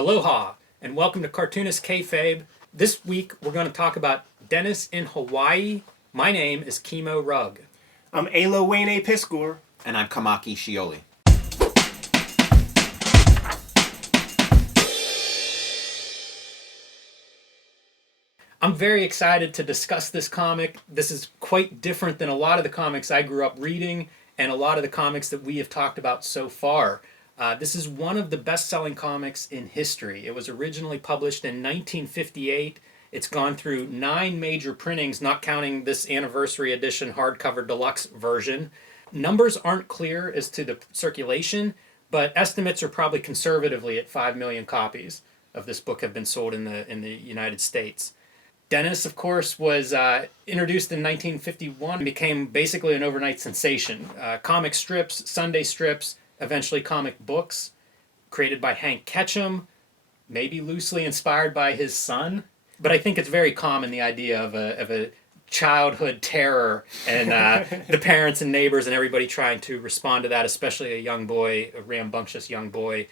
Aloha, and welcome to Cartoonist Kayfabe. This week we're going to talk about Dennis in Hawaii. My name is Kimo Rugg. I'm Ed Piskor. And I'm Kamaki Scioli. I'm very excited to discuss this comic. This is quite different than a lot of the comics I grew up reading and a lot of the comics that we have talked about so far. This is one of the best-selling comics in history. It was originally published in 1958. It's gone through 9 major printings, not counting this anniversary edition hardcover deluxe version. Numbers aren't clear as to the circulation, but estimates are probably conservatively at 5 million copies of this book have been sold in the United States. Dennis, of course, was introduced in 1951 and became basically an overnight sensation. Comic strips, Sunday strips, eventually comic books, created by Hank Ketcham, maybe loosely inspired by his son. But I think it's very common, the idea of a childhood terror and the parents and neighbors and everybody trying to respond to that, especially a young boy, a rambunctious young boy.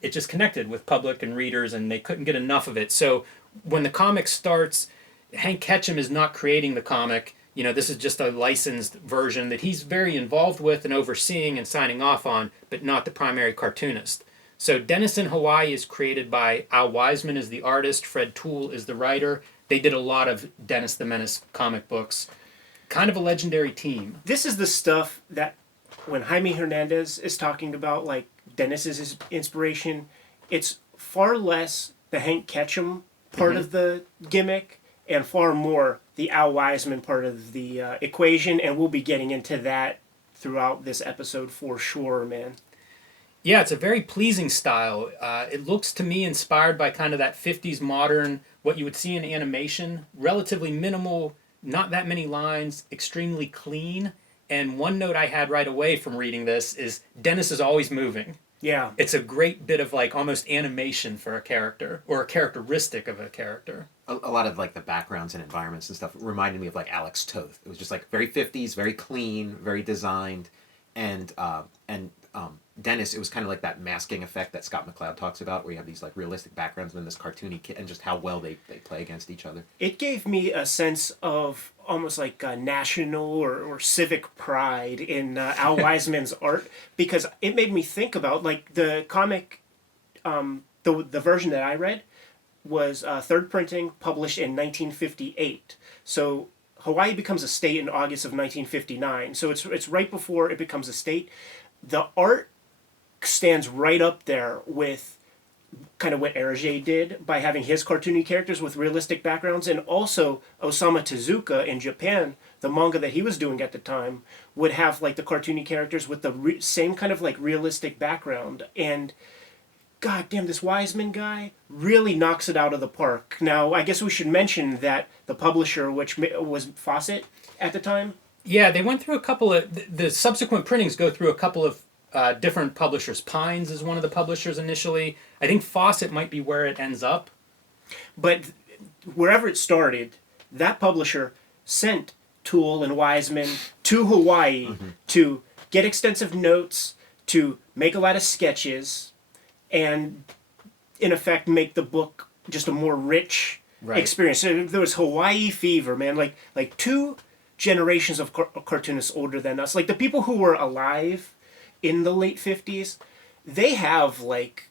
It just connected with public and readers, and they couldn't get enough of it. So when the comic starts, Hank Ketcham is not creating the comic. You know, this is just a licensed version that he's very involved with and overseeing and signing off on, but not the primary cartoonist. So Dennis in Hawaii is created by Wiseman as the artist, Fred Toole is the writer. They did a lot of Dennis the Menace comic books. Kind of a legendary team. This is the stuff that when Jaime Hernandez is talking about, like, Dennis's inspiration, it's far less the Hank Ketcham part of the gimmick and far more the Al Wiseman part of the equation, and we'll be getting into that throughout this episode for sure, man. Yeah, it's a very pleasing style. It looks to me inspired by kind of that 50s modern, what you would see in animation, relatively minimal, not that many lines, extremely clean. And one note I had right away from reading this is Dennis is always moving. Yeah. It's a great bit of like almost animation for a character or a characteristic of a character. A lot of like the backgrounds and environments and stuff reminded me of like Alex Toth. It was just like very 50s, very clean, very designed, and Dennis, it was kind of like that masking effect that Scott McCloud talks about, where you have these like realistic backgrounds and then this cartoony kid, and just how well they play against each other. It gave me a sense of almost like national or civic pride in Al Wiseman's art, because it made me think about like the comic, the version that I read was third printing, published in 1958. So Hawaii becomes a state in August of 1959. So it's right before it becomes a state. The art stands right up there with kind of what Hergé did by having his cartoony characters with realistic backgrounds, and also Osamu Tezuka in Japan, the manga that he was doing at the time, would have like the cartoony characters with the same kind of like realistic background. And god damn, this Wiseman guy really knocks it out of the park. Now, I guess we should mention that the publisher, which was Fawcett at the time. Yeah, they went through a couple of... The subsequent printings go through a couple of different publishers. Pines is one of the publishers initially. I think Fawcett might be where it ends up. But wherever it started, that publisher sent Toole and Wiseman to Hawaii to get extensive notes, to make a lot of sketches, and in effect make the book just a more rich experience. So there was Hawaii fever, man. Like 2 generations of cartoonists older than us. Like the people who were alive in the late 50s, they have like,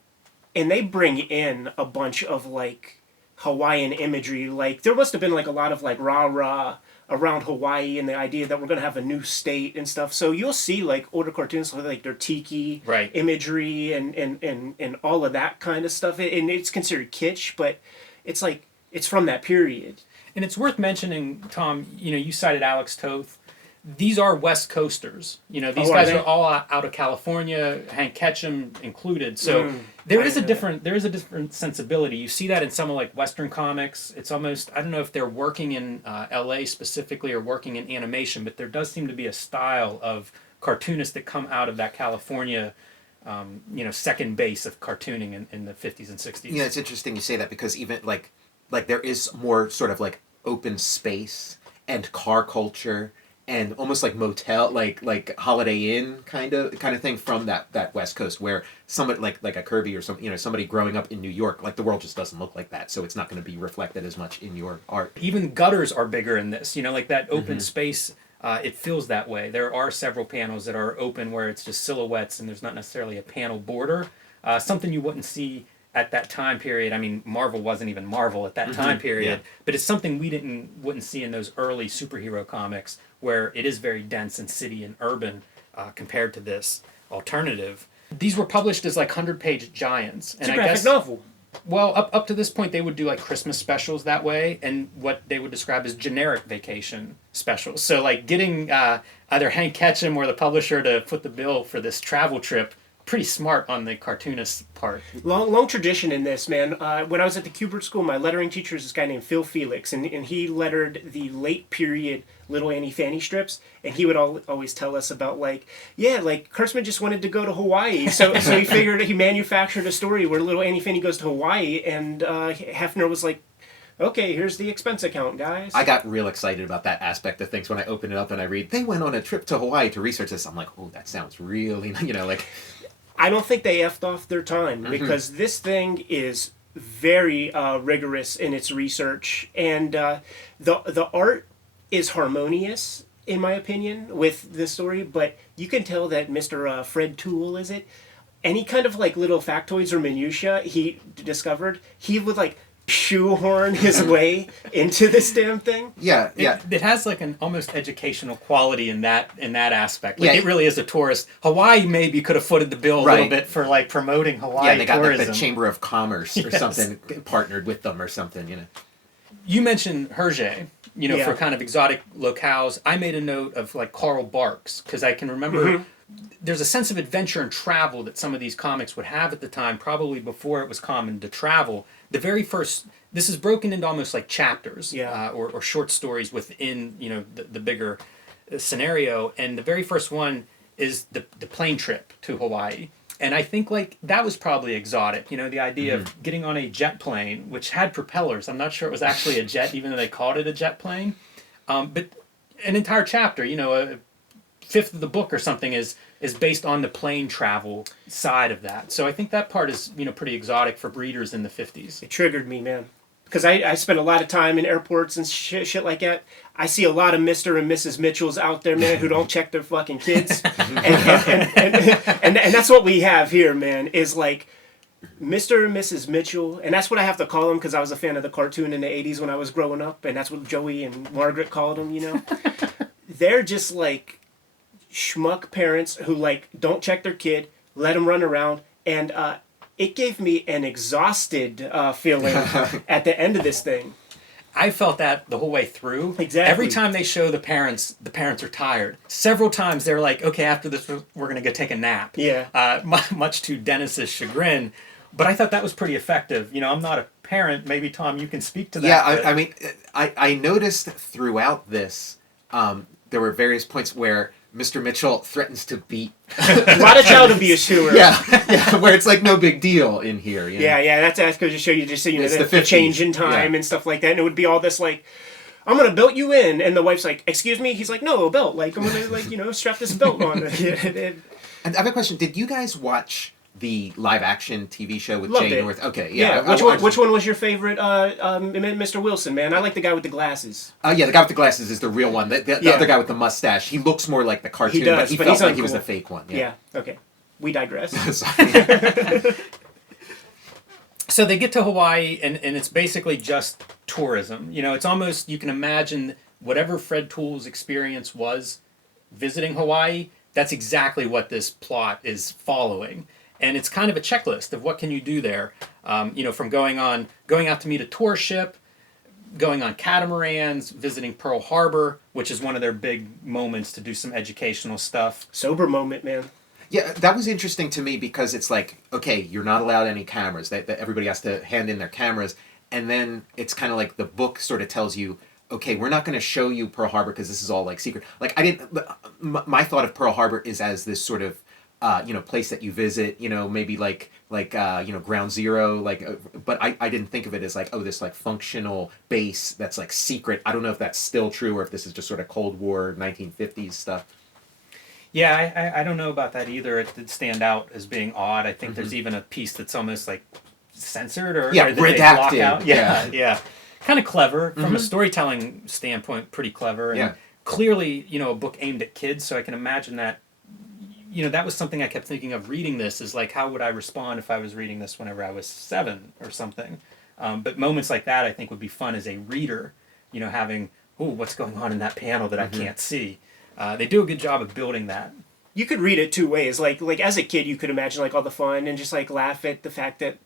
and they bring in a bunch of like Hawaiian imagery. Like there must have been like a lot of like rah-rah around Hawaii and the idea that we're going to have a new state and stuff. So you'll see like older cartoons with like their tiki imagery and all of that kind of stuff. And it's considered kitsch, but it's like, it's from that period. And it's worth mentioning, Tom, you know, you cited Alex Toth. These are West Coasters. You know, these guys are all out of California, Hank Ketcham included. So there is a different sensibility. You see that in some of like Western comics. It's almost, I don't know if they're working in LA specifically or working in animation, but there does seem to be a style of cartoonists that come out of that California second base of cartooning in the 50s and 60s. Yeah, it's interesting you say that, because even like there is more sort of like open space and car culture and almost like motel, like Holiday Inn kind of thing from that West Coast, where somebody like a Kirby or some, somebody growing up in New York, like the world just doesn't look like that, so it's not going to be reflected as much in your art. Even gutters are bigger in this, like that open space. It feels that way. There are several panels that are open where it's just silhouettes and there's not necessarily a panel border. Something you wouldn't see at that time period. I mean, Marvel wasn't even Marvel at that time period, but it's something we wouldn't see in those early superhero comics where it is very dense and city and urban compared to this alternative. These were published as like 100-page giants. It's a graphic novel. Well, up to this point, they would do like Christmas specials that way, and what they would describe as generic vacation specials. So, like getting either Hank Ketcham or the publisher to foot the bill for this travel trip, pretty smart on the cartoonist part. Long tradition in this, man. When I was at the Kubert School, my lettering teacher is this guy named Phil Felix, and he lettered the late period Little Annie Fanny strips, and he would always tell us about like Kurtzman just wanted to go to Hawaii, so he figured he manufactured a story where Little Annie Fanny goes to Hawaii, and Hefner was like, okay, here's the expense account, guys. I got real excited about that aspect of things when I open it up and I read, they went on a trip to Hawaii to research this. I'm like, oh, that sounds really, like... I don't think they effed off their time, because this thing is very rigorous in its research, and the art is harmonious, in my opinion, with the story, but you can tell that Mr. Fred Toole, is it? Any kind of like little factoids or minutia he discovered, he would like shoehorn his way into this damn thing. Yeah. It has like an almost educational quality in that aspect. Like it really is a tourist. Hawaii maybe could have footed the bill a little bit for like promoting Hawaii. Yeah, they got tourism. like the Chamber of Commerce or something partnered with them or something. You mentioned Hergé, for kind of exotic locales. I made a note of like Carl Barks because I can remember. There's a sense of adventure and travel that some of these comics would have at the time, probably before it was common to travel. The very first, this is broken into almost like chapters, or short stories within, the bigger scenario. And the very first one is the plane trip to Hawaii. And I think like that was probably exotic, the idea of getting on a jet plane, which had propellers. I'm not sure it was actually a jet, even though they called it a jet plane. But an entire chapter, a fifth of the book or something is based on the plane travel side of that. So I think that part is, pretty exotic for readers in the 50s. It triggered me, man. Because I spent a lot of time in airports and shit like that. I see a lot of Mr. and Mrs. Mitchells out there, man, who don't check their fucking kids. and that's what we have here, man, is like Mr. and Mrs. Mitchell. And that's what I have to call them because I was a fan of the cartoon in the 80s when I was growing up. And that's what Joey and Margaret called them, They're just like schmuck parents who like don't check their kid, let them run around, and it gave me an exhausted feeling at the end of this thing. I felt that the whole way through. Exactly. Every time they show the parents are tired. Several times they're like, okay, after this we're going to go take a nap. Yeah. Much to Dennis's chagrin. But I thought that was pretty effective. I'm not a parent. Maybe, Tom, you can speak to that. Yeah, I mean, I noticed throughout this, there were various points where Mr. Mitchell threatens to beat a lot of child abuse to her. Yeah, where it's like no big deal in here. Yeah, that's going to show you the 50s. change in time and stuff like that, and it would be all this like, I'm gonna belt you in, and the wife's like, excuse me. He's like, no, a belt. Like I'm gonna strap this belt on. And I have a question. Did you guys watch the live action TV show with Loved Jay it. North? Okay, yeah. Which one was your favorite? Mr. Wilson, man. I like the guy with the glasses. Yeah, the guy with the glasses is the real one. The other guy with the mustache, he looks more like the cartoon, He does, but he but felt he's like he uncool. was the fake one. Yeah. Okay. We digress. Sorry. So they get to Hawaii, and it's basically just tourism. It's almost, you can imagine whatever Fred Toole's experience was visiting Hawaii, that's exactly what this plot is following. And it's kind of a checklist of what can you do there. From going out to meet a tour ship, going on catamarans, visiting Pearl Harbor, which is one of their big moments to do some educational stuff. Sober moment, man. Yeah, that was interesting to me because it's like, okay, you're not allowed any cameras. That everybody has to hand in their cameras. And then it's kind of like the book sort of tells you, okay, we're not going to show you Pearl Harbor because this is all like secret. Like my thought of Pearl Harbor is as this sort of place that you visit, maybe like Ground Zero, but I didn't think of it as like, oh, this like functional base that's like secret. I don't know if that's still true or if this is just sort of Cold War 1950s stuff. Yeah, I don't know about that either. It did stand out as being odd. I think there's even a piece that's almost like censored or that they block redacted. out. Yeah. Kind of clever from a storytelling standpoint. Pretty clever. And clearly, a book aimed at kids. So I can imagine that. That was something I kept thinking of reading this, is like, how would I respond if I was reading this whenever I was 7 or something? But moments like that I think would be fun as a reader. Having, what's going on in that panel that I can't see. They do a good job of building that. You could read it two ways. Like as a kid, you could imagine like all the fun and just like laugh at the fact that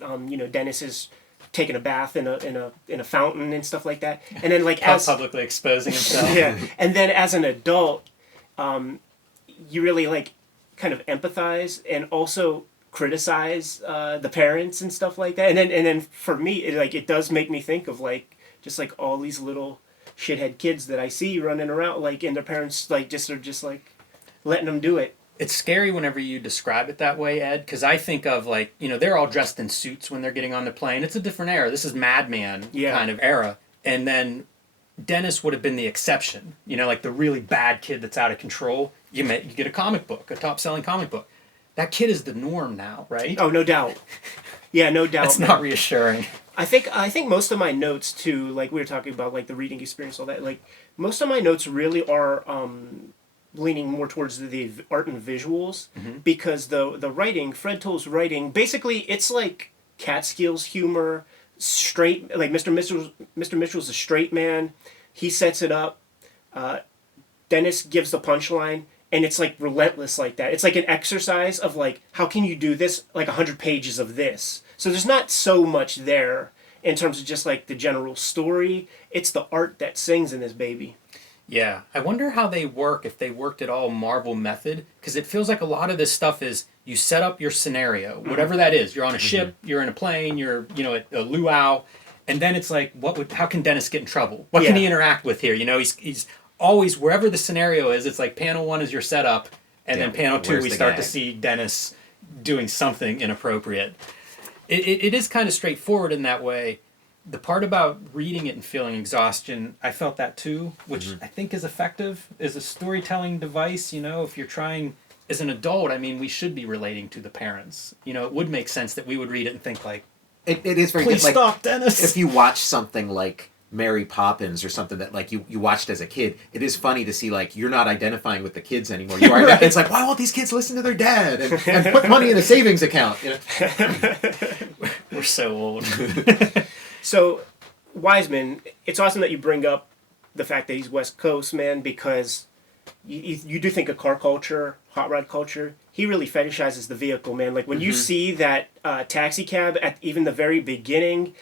Dennis is taking a bath in a fountain and stuff like that. And then like as publicly exposing himself. Yeah. And then as an adult, you really like kind of empathize and also criticize the parents and stuff like that. And then for me, it does make me think of like just like all these little shithead kids that I see running around like, and their parents like just are just like letting them do it. It's scary whenever you describe it that way, Ed, because I think of like, they're all dressed in suits when they're getting on the plane. It's a different era. This is Mad Men kind of era. And then Dennis would have been the exception, like the really bad kid that's out of control. You get a comic book, a top-selling comic book. That kid is the norm now, right? Oh, no doubt. Yeah, no doubt. That's not reassuring. I think most of my notes too, like we were talking about, like the reading experience, all that. Like most of my notes really are leaning more towards the art and visuals because the writing, Fred Toole's writing, basically it's like Catskills humor, straight. Like Mr. Mitchell's a straight man. He sets it up. Dennis gives the punchline. And it's like relentless like that. It's like an exercise of like, how can you do this? Like 100 pages of this. So there's not so much there in terms of just like the general story. It's the art that sings in this baby. Yeah. I wonder how they work, if they worked at all Marvel method. Because it feels like a lot of this stuff is you set up your scenario, whatever that is. You're on a ship, you're in a plane, you're, at a luau. And then it's like, how can Dennis get in trouble? What can he interact with here? He's always, wherever the scenario is, it's like panel 1 is your setup, and then panel 2 we start to see Dennis doing something inappropriate. It is kind of straightforward in that way. The part about reading it and feeling exhaustion, I felt that too, which I think is effective as a storytelling device. If you're trying, as an adult, we should be relating to the parents. It would make sense that we would read it and think like, it is very please good. stop, Dennis. If you watch something like Mary Poppins or something that like you watched as a kid, it is funny to see like you're not identifying with the kids anymore. You are. Right. It's like, why won't these kids listen to their dad and put money in a savings account? We're so old. So Wiseman, it's awesome that you bring up the fact that he's West Coast, man, because you do think of car culture, hot rod culture. He really fetishizes the vehicle, man. Like when you see that taxi cab at even the very beginning,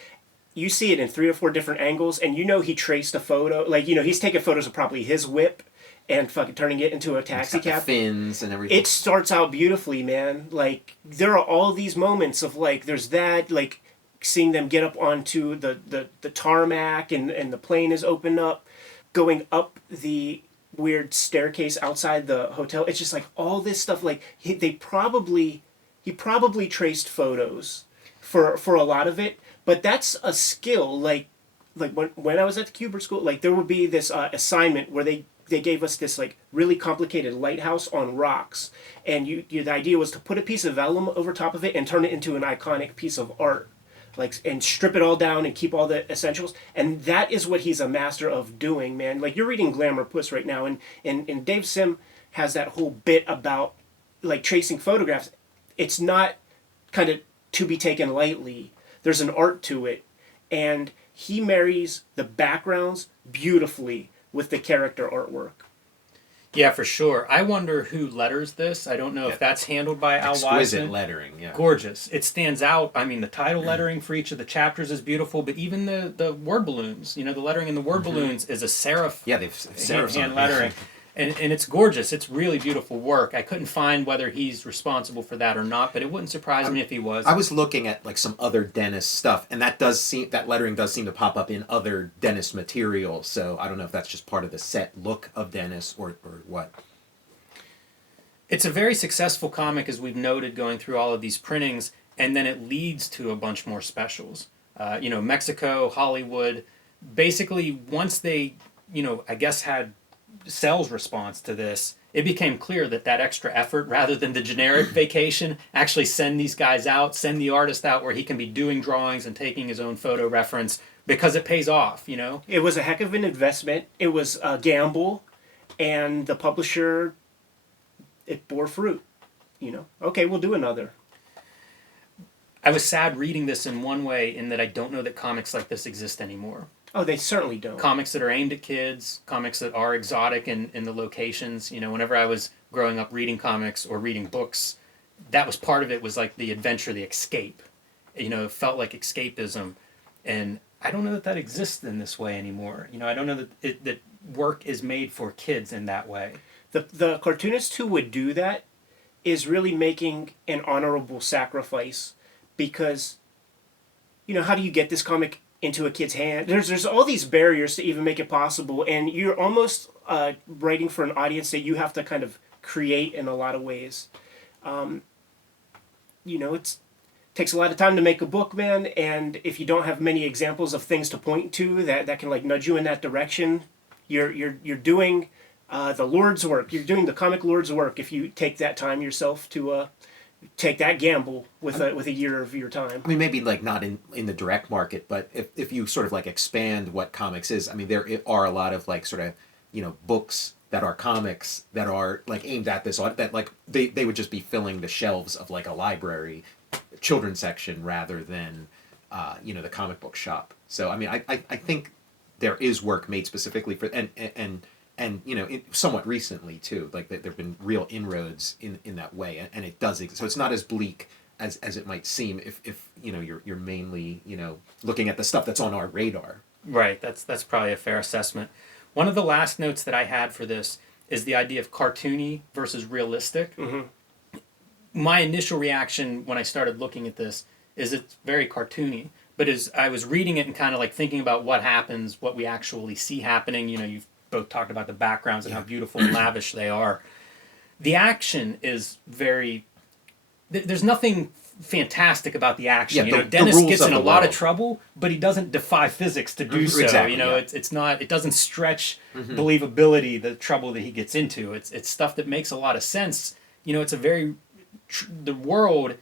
you see it in 3 or 4 different angles, and he traced a photo. Like, he's taking photos of probably his whip and fucking turning it into a taxi cab. The fins and everything. It starts out beautifully, man. Like, there are all these moments of, like, there's that, like, seeing them get up onto the tarmac and the plane is opened up, going up the weird staircase outside the hotel. It's just, like, all this stuff. Like, he probably traced photos for a lot of it. But that's a skill, like when I was at the Kubert School, like there would be this assignment where they gave us this like really complicated lighthouse on rocks, and the idea was to put a piece of vellum over top of it and turn it into an iconic piece of art, like and strip it all down and keep all the essentials, and that is what he's a master of doing, man. Like you're reading Glamour Puss right now, and Dave Sim has that whole bit about like tracing photographs. It's not kind of to be taken lightly. There's an art to it, and he marries the backgrounds beautifully with the character artwork. Yeah, for sure. I wonder who letters this. I don't know if that's handled by Al Wiseman. Exquisite lettering, yeah. Gorgeous. It stands out. The title lettering for each of the chapters is beautiful, but even the word balloons, the lettering in the word balloons is a serif. Yeah, they've serifs hand lettering. And it's gorgeous. It's really beautiful work. I couldn't find whether he's responsible for that or not, but it wouldn't surprise me if he was. I was looking at like some other Dennis stuff, and that lettering does seem to pop up in other Dennis material. So I don't know if that's just part of the set look of Dennis or what. It's a very successful comic, as we've noted, going through all of these printings, and then it leads to a bunch more specials. Mexico, Hollywood, basically once they, I guess had sales response to this, it became clear that extra effort, rather than the generic vacation, actually send these guys out, send the artist out where he can be doing drawings and taking his own photo reference, because it pays off. It was a heck of an investment. It was a gamble, and the publisher, it bore fruit. Okay, we'll do another. I was sad reading this in one way, in that I don't know that comics like this exist anymore. Oh, they certainly don't. Comics that are aimed at kids, comics that are exotic in the locations. Whenever I was growing up reading comics or reading books, that was part of it, was like the adventure, the escape. It felt like escapism. And I don't know that exists in this way anymore. I don't know that work is made for kids in that way. The cartoonist who would do that is really making an honorable sacrifice, because, how do you get this comic into a kid's hand? There's all these barriers to even make it possible, and you're almost writing for an audience that you have to kind of create in a lot of ways. It takes a lot of time to make a book, man, and if you don't have many examples of things to point to that can like nudge you in that direction, you're doing the Lord's work. You're doing the comic Lord's work if you take that time yourself to take that gamble with a year of your time. I mean, maybe like not in the direct market, but if you sort of like expand what comics is, I mean, there are a lot of like sort of, books that are comics that are like aimed at this, that like they would just be filling the shelves of like a library children's section rather than, the comic book shop. So, I mean, I think there is work made specifically for, and somewhat recently too, like there've been real inroads in that way, and it does exist. So it's not as bleak as it might seem if you're mainly looking at the stuff that's on our radar. Right. That's probably a fair assessment. One of the last notes that I had for this is the idea of cartoony versus realistic. Mm-hmm. My initial reaction when I started looking at this is it's very cartoony. But as I was reading it and kind of like thinking about what happens, what we actually see happening, you've both talked about the backgrounds and how beautiful and lavish they are. The action is very... There's nothing fantastic about the action. Yeah, Dennis gets in a lot world. of trouble, but he doesn't defy physics to do so. Exactly, It's not... It doesn't stretch believability, the trouble that he gets into. It's stuff that makes a lot of sense. It's a very... The world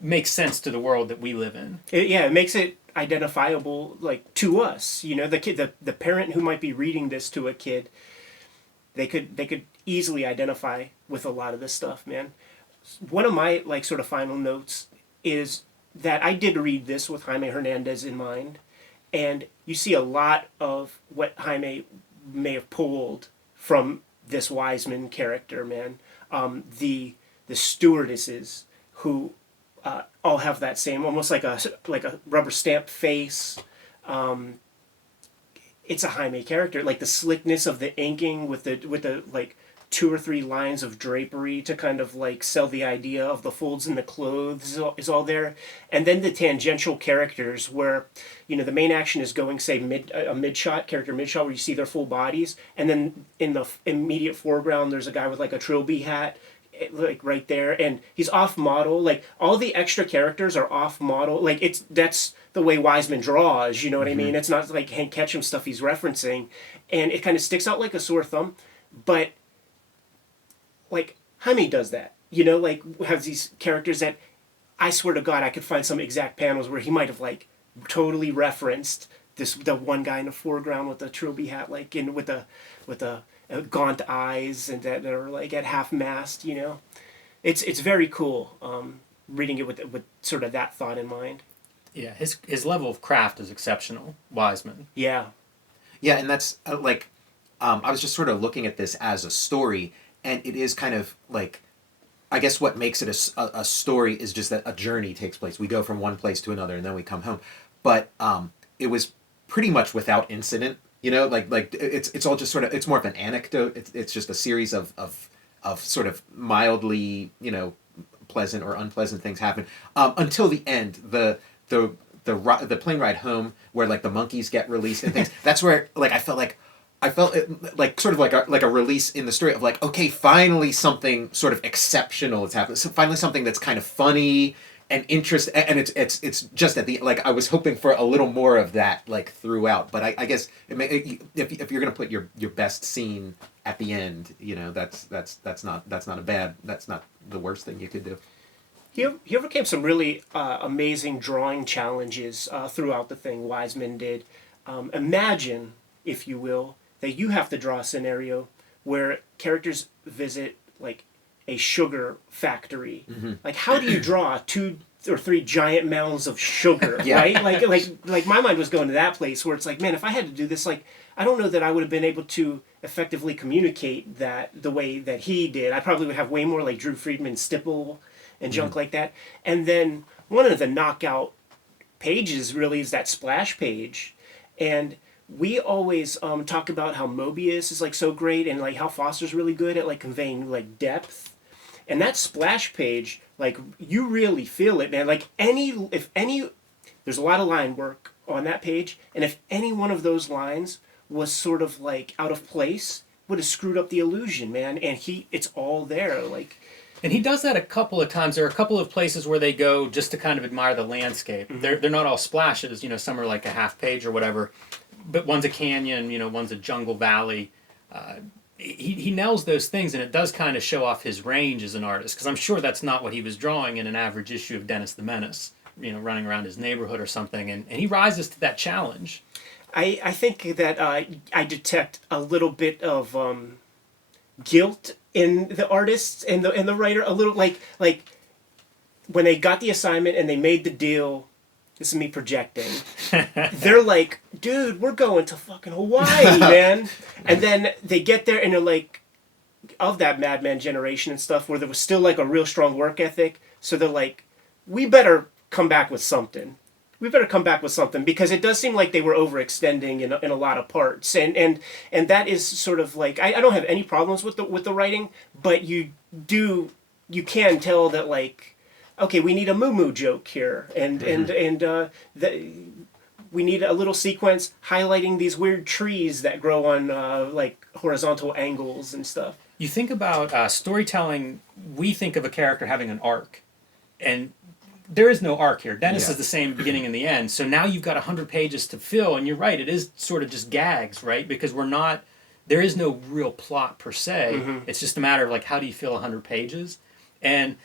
makes sense to the world that we live in. It makes it identifiable, like, to us. The kid, the parent who might be reading this to a kid, they could easily identify with a lot of this stuff, man. One of my like sort of final notes is that I did read this with Jaime Hernandez in mind, and you see a lot of what Jaime may have pulled from this Wiseman character, man. The stewardesses who all have that same, almost like a rubber stamp face. It's a Jaime character, like the slickness of the inking with the like 2 or 3 lines of drapery to kind of like sell the idea of the folds in the clothes is all there, and then the tangential characters where the main action is going, say, mid shot where you see their full bodies, and then in the immediate foreground there's a guy with like a trilby hat, like right there, and he's off model. Like all the extra characters are off model. Like that's the way Wiseman draws. You know what I mean? It's not like Hank Ketcham stuff he's referencing, and it kind of sticks out like a sore thumb. But like Jaime does that. Like has these characters that I swear to God I could find some exact panels where he might have like totally referenced the one guy in the foreground with the trilby hat, like with the gaunt eyes and that are like at half mast. It's very cool reading it with sort of that thought in mind. Yeah, his level of craft is exceptional, Wiseman. Yeah, and that's I was just sort of looking at this as a story, and it is kind of like, I guess what makes it a story is just that a journey takes place. We go from one place to another, and then we come home. But it was pretty much without incident. Like it's all just sort of, it's more of an anecdote. It's just a series of sort of mildly pleasant or unpleasant things happen until the end. The plane ride home where like the monkeys get released and things. That's where like I felt like, I felt it like sort of like a release in the story of like, okay, finally something sort of exceptional is happening. So finally something that's kind of funny and interesting, and it's just at the like I was hoping for a little more of that like throughout. But I guess if you're gonna put your best scene at the end, you know, that's not the worst thing you could do. He overcame some really amazing drawing challenges throughout the thing. Wiseman did. Imagine, if you will, that you have to draw a scenario where characters visit like a sugar factory. Mm-hmm. Like, how do you draw 2 or 3 giant mounds of sugar? Yeah. Right? Like my mind was going to that place where it's like, man, if I had to do this, like, I don't know that I would have been able to effectively communicate that the way that he did. I probably would have way more like Drew Friedman stipple and junk like that. And then one of the knockout pages really is that splash page. And we always talk about how Mobius is like so great and like how Foster's really good at like conveying like depth. And that splash page, like you really feel it, man. Like there's a lot of line work on that page. And if any one of those lines was sort of like out of place, would have screwed up the illusion, man. And it's all there. Like, And he does that a couple of times. There are a couple of places where they go just to kind of admire the landscape. Mm-hmm. They're not all splashes, you know, some are like a half page or whatever. But one's a canyon, you know, one's a jungle valley. He nails those things, and it does kind of show off his range as an artist, because I'm sure that's not what he was drawing in an average issue of Dennis the Menace, you know, running around his neighborhood or something. And he rises to that challenge. I think that I detect a little bit of guilt in the artists and the writer, a little like when they got the assignment and they made the deal. This is me projecting. They're like, dude, we're going to fucking Hawaii, man. And then they get there and they're like, of that Madman generation and stuff, where there was still like a real strong work ethic. So they're like, we better come back with something. Because it does seem like they were overextending in a lot of parts, and that is sort of like I don't have any problems with the writing, but you can tell that like, okay, we need a moo joke here, and we need a little sequence highlighting these weird trees that grow on like horizontal angles and stuff. You think about storytelling, we think of a character having an arc, and there is no arc here. Dennis is the same beginning and the end. So now you've got 100 pages to fill, and you're right, it is sort of just gags, right? Because there is no real plot per se. Mm-hmm. It's just a matter of like, how do you fill 100 pages? And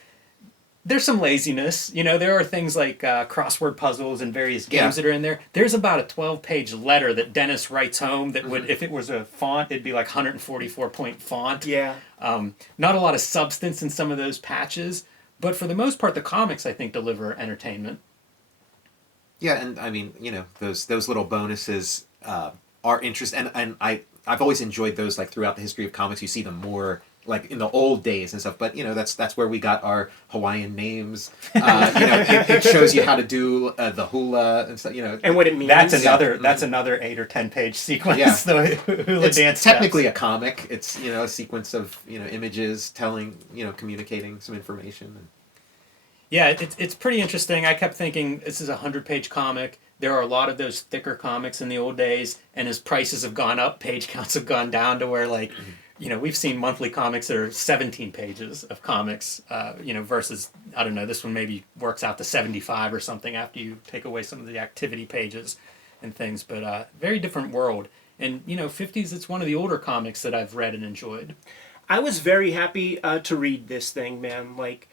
there's some laziness. You know, there are things like crossword puzzles and various games that are in there. There's about a 12-page letter that Dennis writes home that would, if it was a font, it'd be like 144-point font. Yeah. Not a lot of substance in some of those patches. But for the most part, the comics, I think, deliver entertainment. Yeah, and I mean, you know, those little bonuses are interesting, and I've always enjoyed those. Like throughout the history of comics, you see them more like in the old days and stuff. But you know, that's where we got our Hawaiian names. You know, it shows you how to do the hula and stuff. You know, and what it means. That's another 8 or 10-page sequence. Yeah. The hula it's dance. technically steps. a comic. It's, you know, a sequence of, you know, images telling, you know, communicating some information. Yeah, it's pretty interesting. I kept thinking, this is a 100-page comic. There are a lot of those thicker comics in the old days, and as prices have gone up, page counts have gone down to where, like, you know, we've seen monthly comics that are 17 pages of comics, you know, versus, I don't know, this one maybe works out to 75 or something after you take away some of the activity pages and things, but very different world. And, you know, 50s, it's one of the older comics that I've read and enjoyed. I was very happy to read this thing, man. Like,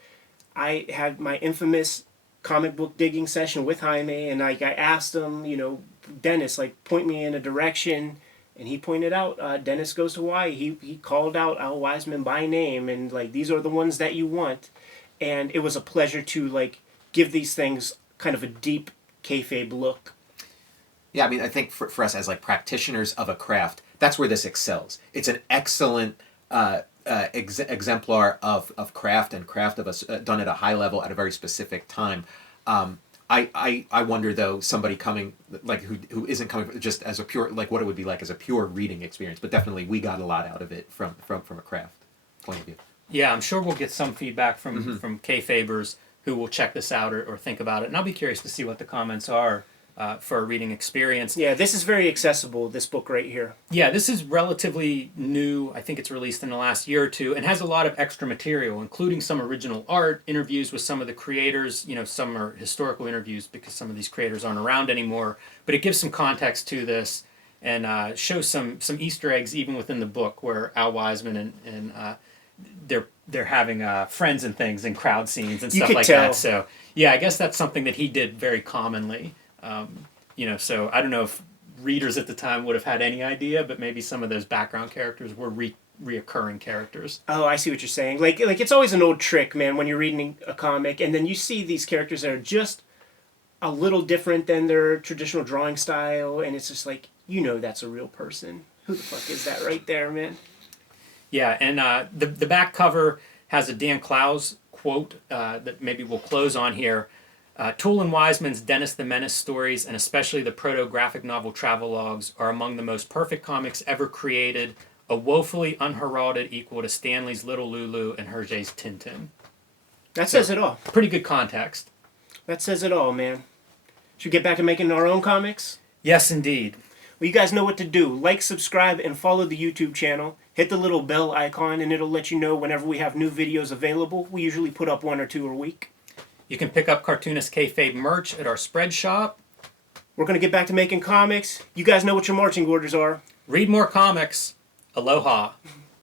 I had my infamous comic book digging session with Jaime, and I asked him, you know, Dennis, like, point me in a direction, and he pointed out Dennis Goes to Hawaii. He called out Al Wiseman by name, and like, these are the ones that you want, and it was a pleasure to like give these things kind of a deep kayfabe look. Yeah, I mean, I think for us as like practitioners of a craft, that's where this excels. It's an excellent exemplar of craft, and craft of us done at a high level at a very specific time. I wonder though, somebody coming like who isn't coming just as a pure, like what it would be like as a pure reading experience, but definitely we got a lot out of it from a craft point of view. Yeah, I'm sure we'll get some feedback from kayfabers who will check this out or think about it, and I'll be curious to see what the comments are for a reading experience. Yeah, this is very accessible, this book right here. Yeah, this is relatively new. I think it's released in the last year or two, and has a lot of extra material, including some original art, interviews with some of the creators. You know, some are historical interviews because some of these creators aren't around anymore. But it gives some context to this and shows some Easter eggs even within the book, where Al Wiseman and they're having friends and things and crowd scenes and stuff like that. So yeah, I guess that's something that he did very commonly. You know, so I don't know if readers at the time would have had any idea, but maybe some of those background characters were reoccurring characters. Oh, I see what you're saying. Like it's always an old trick, man, when you're reading a comic and then you see these characters that are just a little different than their traditional drawing style, and it's just like, you know, that's a real person. Who the fuck is that right there, man? Yeah, and the back cover has a Dan Clowes quote that maybe we'll close on here. Toole and Wiseman's Dennis the Menace stories, and especially the proto-graphic novel travelogues, are among the most perfect comics ever created, a woefully unheralded equal to Stanley's Little Lulu and Hergé's Tintin. That says it all. Pretty good context. That says it all, man. Should we get back to making our own comics? Yes, indeed. Well, you guys know what to do. Like, subscribe, and follow the YouTube channel. Hit the little bell icon, and it'll let you know whenever we have new videos available. We usually put up 1 or 2 a week. You can pick up Cartoonist Kayfabe merch at our spread shop. We're going to get back to making comics. You guys know what your marching orders are. Read more comics. Aloha.